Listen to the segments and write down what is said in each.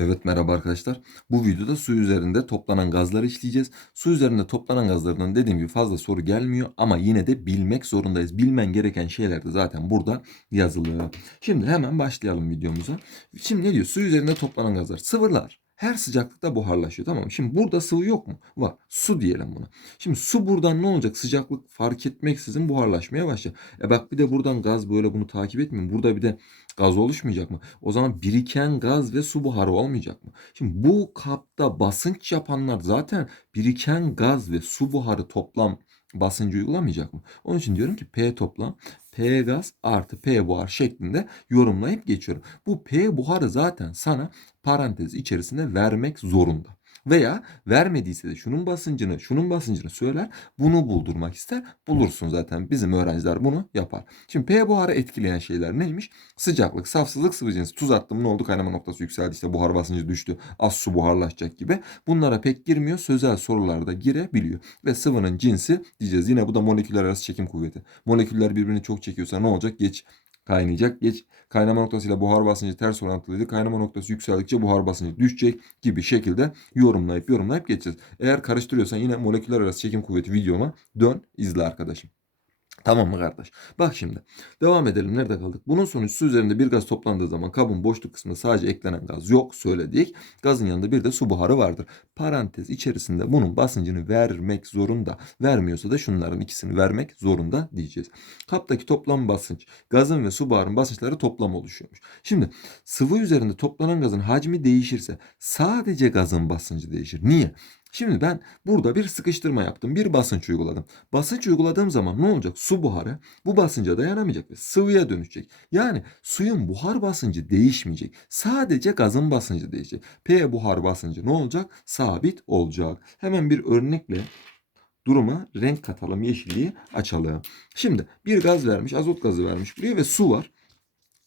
Evet merhaba arkadaşlar. Bu videoda su üzerinde toplanan gazları işleyeceğiz. Su üzerinde toplanan gazlardan dediğim gibi fazla soru gelmiyor ama yine de bilmek zorundayız. Bilmen gereken şeyler de zaten burada yazılı. Şimdi hemen başlayalım videomuza. Şimdi ne diyor? Su üzerinde toplanan gazlar. Sıvılar her sıcaklıkta buharlaşıyor tamam mı? Şimdi burada sıvı yok mu? Var. Su diyelim buna. Şimdi su buradan ne olacak? Sıcaklık fark etmeksizin buharlaşmaya başlar. E bak bir de buradan gaz böyle bunu takip etmiyor. Burada bir de gaz oluşmayacak mı? O zaman biriken gaz ve su buharı olmayacak mı? Şimdi bu kapta basınç yapanlar zaten biriken gaz ve su buharı toplam basıncı uygulamayacak mı? Onun için diyorum ki P toplam P gaz artı P buhar şeklinde yorumlayıp geçiyorum. Bu P buharı zaten sana parantez içerisinde vermek zorunda. Veya vermediyse de şunun basıncını, şunun basıncını söyler. Bunu buldurmak ister. Bulursun zaten. Bizim öğrenciler bunu yapar. Şimdi P buharı etkileyen şeyler neymiş? Sıcaklık, safsızlık, sıvı cinsi. Tuz attım ne oldu? Kaynama noktası yükseldi. İşte buhar basıncı düştü. Az su buharlaşacak gibi. Bunlara pek girmiyor. Sözel sorularda girebiliyor. Ve sıvının cinsi diyeceğiz. Yine bu da moleküller arası çekim kuvveti. Moleküller birbirini çok çekiyorsa ne olacak? Geç kaynayacak. Geç kaynama noktasıyla buhar basıncı ters orantılıydı. Kaynama noktası yükseldikçe buhar basıncı düşecek gibi şekilde yorumlayıp yorumlayıp geçeceğiz. Eğer karıştırıyorsan yine moleküler arası çekim kuvveti videoma dön izle arkadaşım. Tamam mı kardeş? Bak şimdi. Devam edelim. Nerede kaldık? Bunun sonucu üzerinde bir gaz toplandığı zaman kabın boşluk kısmında sadece eklenen gaz yok söyledik. Gazın yanında bir de su buharı vardır. Parantez içerisinde bunun basıncını vermek zorunda. Vermiyorsa da şunların ikisini vermek zorunda diyeceğiz. Kaptaki toplam basınç gazın ve su buharın basınçları toplam oluşuyormuş. Şimdi sıvı üzerinde toplanan gazın hacmi değişirse sadece gazın basıncı değişir. Niye? Şimdi ben burada bir sıkıştırma yaptım. Bir basınç uyguladım. Basınç uyguladığım zaman ne olacak? Su buharı bu basınca dayanamayacak ve sıvıya dönüşecek. Yani suyun buhar basıncı değişmeyecek. Sadece gazın basıncı değişecek. P buhar basıncı ne olacak? Sabit olacak. Hemen bir örnekle duruma renk katalım, yeşilliği açalım. Şimdi bir gaz vermiş, azot gazı vermiş buraya ve su var.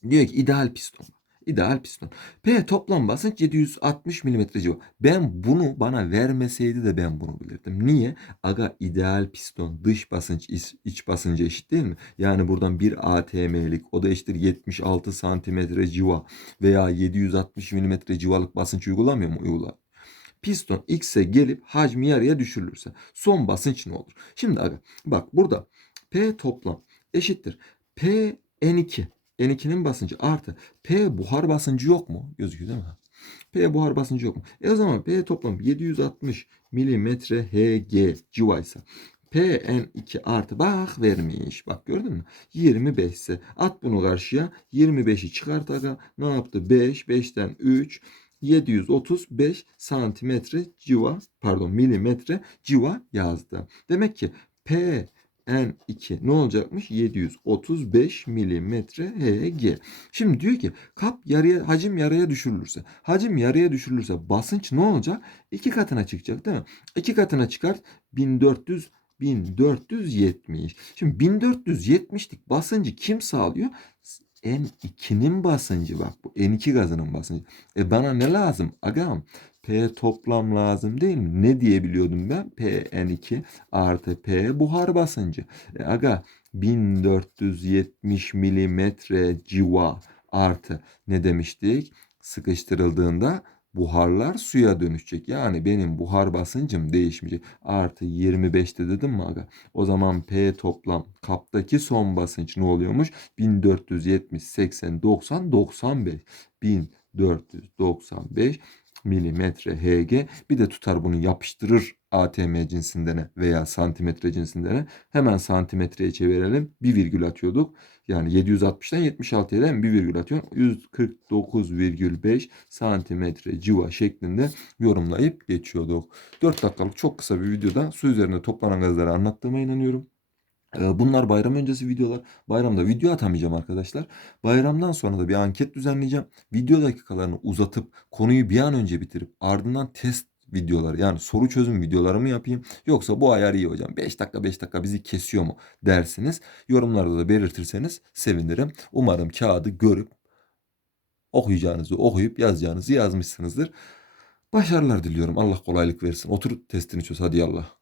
Diyor ki ideal piston. İdeal piston. P toplam basınç 760 mm civarı. Ben bunu bana vermeseydi de ben bunu bilirdim. Niye? Aga ideal piston dış basınç iç, basınca eşit değil mi? Yani buradan bir ATM'lik o da eşittir 76 santimetre civa veya 760 mm civalık basınç uygulamıyor mu? Uygular. Piston X'e gelip hacmi yarıya düşürülürse son basınç ne olur? Şimdi aga bak burada P toplam eşittir. P N2 N2'nin basıncı artı P buhar basıncı yok mu? Gözüküyor değil mi? P buhar basıncı yok mu? E o zaman P toplam 760 milimetre Hg civaysa PN2 artı bak vermiş. Bak gördün mü? 25 ise at bunu karşıya. 25'i çıkart aga. Ne yaptı? 5. 5'ten 3. 735 santimetre civa pardon milimetre civa yazdı. Demek ki P N2 ne olacakmış? 735 milimetre Hg. Şimdi diyor ki kap yarıya hacim yarıya düşürülürse hacim yarıya düşürülürse basınç ne olacak? İki katına çıkacak değil mi? İki katına çıkart 1400 1470. Şimdi 1470'lik basıncı kim sağlıyor? N2'nin basıncı bak bu N2 gazının basıncı. E bana ne lazım? Agam P toplam lazım değil mi? Ne diyebiliyordum ben? PN2 artı P buhar basıncı. E aga 1470 milimetre civa artı ne demiştik? Sıkıştırıldığında buharlar suya dönüşecek. Yani benim buhar basıncım değişmeyecek. Artı 25'te dedim mi aga? O zaman P toplam kaptaki son basınç ne oluyormuş? 1470, 80, 90, 95. 1495 milimetre Hg. Bir de tutar bunu yapıştırır ATM cinsinden veya santimetre cinsinden. Hemen santimetreye çevirelim. Bir virgül atıyorduk. Yani 760'dan 76'ya değil mi? Bir virgül atıyorum. 149,5 santimetre civa şeklinde yorumlayıp geçiyorduk. 4 dakikalık çok kısa bir videoda su üzerinde toplanan gazları anlattığıma inanıyorum. Bunlar bayram öncesi videolar. Bayramda video atamayacağım arkadaşlar. Bayramdan sonra da bir anket düzenleyeceğim. Video dakikalarını uzatıp konuyu bir an önce bitirip ardından test videoları yani soru çözüm videolarımı yapayım. Yoksa bu ayar iyi hocam. 5 dakika 5 dakika bizi kesiyor mu dersiniz. Yorumlarda da belirtirseniz sevinirim. Umarım kağıdı görüp okuyacağınızı okuyup yazacağınızı yazmışsınızdır. Başarılar diliyorum. Allah kolaylık versin. Otur testini çöz hadi yallah.